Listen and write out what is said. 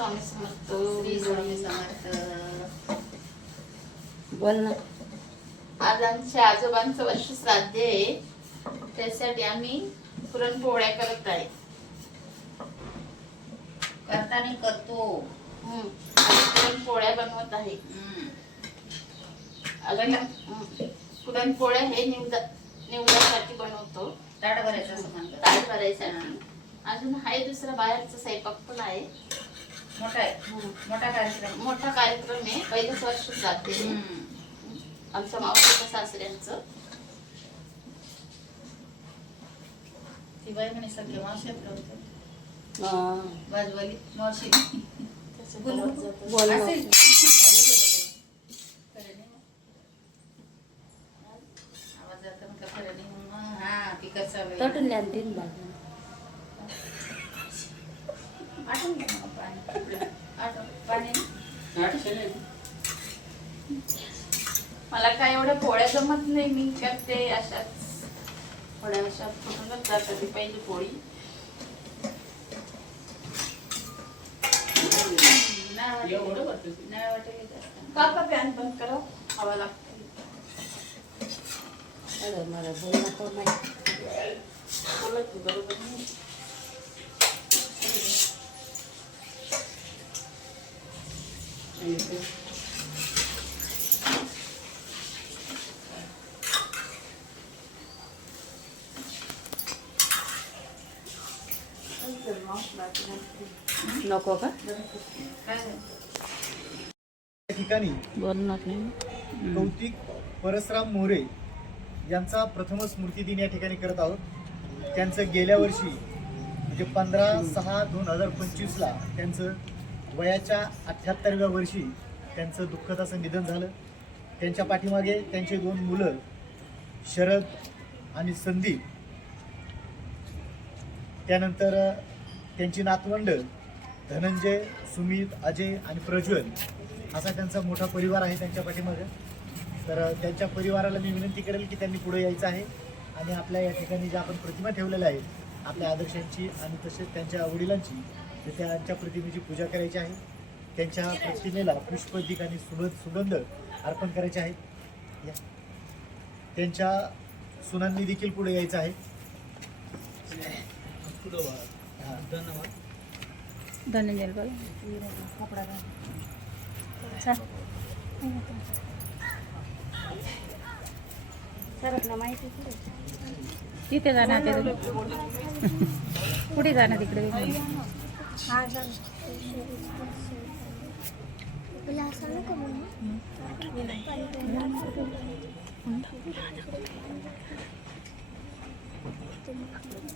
स्वामी समर्थ. श्री स्वामी समर्थ. बोल ना. आज आमच्या आजोबांचं वर्ष श्राद्ध आहे, त्यासाठी आम्ही पुरणपोळ्या करत आहे. करताना करतो. आणि पुरणपोळ्या बनवत आहे. अजून पुरणपोळ्या हे निवदासाठी बनवतो. ताट भरायचं असं म्हणतात. ताट भरायसाठी. अजून हाय दुसरा बाहेरचा स्वयंपाक पण आहे. मोठा आहे. मोठा कार्यक्रम. मोठा कार्यक्रम आहे. पहिलंच वर्ष श्राद्ध आहे आमच्या मावशीच्या सासऱ्यांचं. ती बाई म्हणे सगळे मावशी होते. बाजूवाली मावशी बोल ना. असेल. आवाज जातो का खरं नाही मग. हा पिकत चालू आहे. तटून द्या तीन बाजू. आठवून घ्या मग पाणी. पाणी मला काय एवढ्या पोळ्या जमत नाही. मी करते अशाच पोळ्या, अशा फुटूनच जातात ती पहिली पोळी. नाही वाटेल काका पॅन बंद करा, हवा लागते. अरे मला बोल नको माहिती. बोला की बरोबर नाही. नको का काय ठिकाणी बोलणार नाही. कौतिक परसराम मोरे यांचा प्रथमच स्मृती दिन या ठिकाणी करत आहोत. त्यांचं गेल्या वर्षी म्हणजे 15/6/2025 त्यांचं वयाच्या 78व्या वर्षी त्यांचं दुःखद असं निधन झालं. त्यांच्या पाठीमागे त्यांचे 2 मुलं शरद आणि संदीप, त्यानंतर त्यांची नातवंड धनंजय, सुमित, अजय आणि प्रज्वल असा त्यांचा मोठा परिवार आहे त्यांच्या पाठीमागे. तर त्यांच्या परिवाराला मी विनंती करेल की त्यांनी पुढे यायचं आहे आणि आपल्या या ठिकाणी ज्या आपण प्रतिमा ठेवलेल्या आहेत आपल्या आदर्शांची आणि तसेच त्यांच्या वडिलांची, तर त्यांच्या प्रतिमेची पूजा करायची आहे. त्यांच्या प्रतिमेला पुष्पदीप आणि सुगंध अर्पण करायचे आहे. त्यांच्या सुनांनी देखील पुढे यायचं आहे. धन्यवाद बोल. तिथे जाणार ते कुठे जाणार तिकडे.